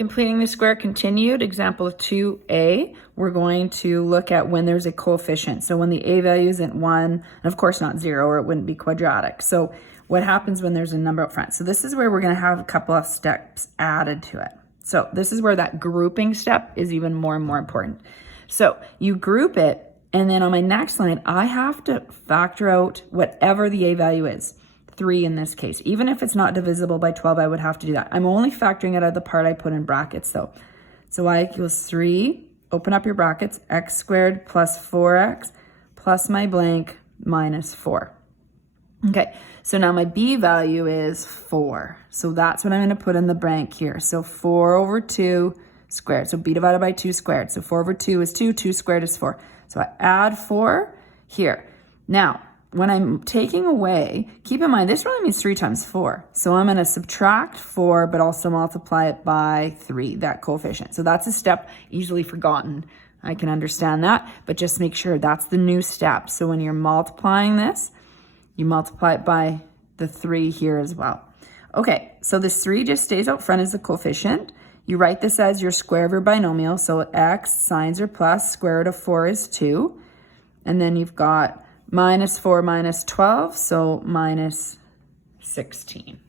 Completing the square continued, example 2a, we're going to look at when there's a coefficient. So when the a value isn't 1, and of course not 0, or it wouldn't be quadratic. So what happens when there's a number up front? So this is where we're going to have a couple of steps added to it. So this is where that grouping step is even more and more important. So you group it, and then on my next line, I have to factor out whatever the a value is. 3 in this case. Even if it's not divisible by 12, I would have to do that. I'm only factoring it out of the part I put in brackets though. So y equals 3, open up your brackets, x squared plus 4x plus my blank minus 4. Okay, so now my b value is 4. So that's what I'm going to put in the blank here. So 4 over 2 squared. So b divided by 2 squared. So 4 over 2 is 2, 2 squared is 4. So I add 4 here. Now, when I'm taking away, keep in mind, this really means 3 times 4. So I'm going to subtract 4, but also multiply it by 3, that coefficient. So that's a step easily forgotten. I can understand that, but just make sure that's the new step. So when you're multiplying this, you multiply it by the 3 here as well. Okay, so this 3 just stays out front as the coefficient. You write this as your square of your binomial. So x, signs are plus, square root of 4 is 2. And then you've got minus 4 minus 12, so minus 16.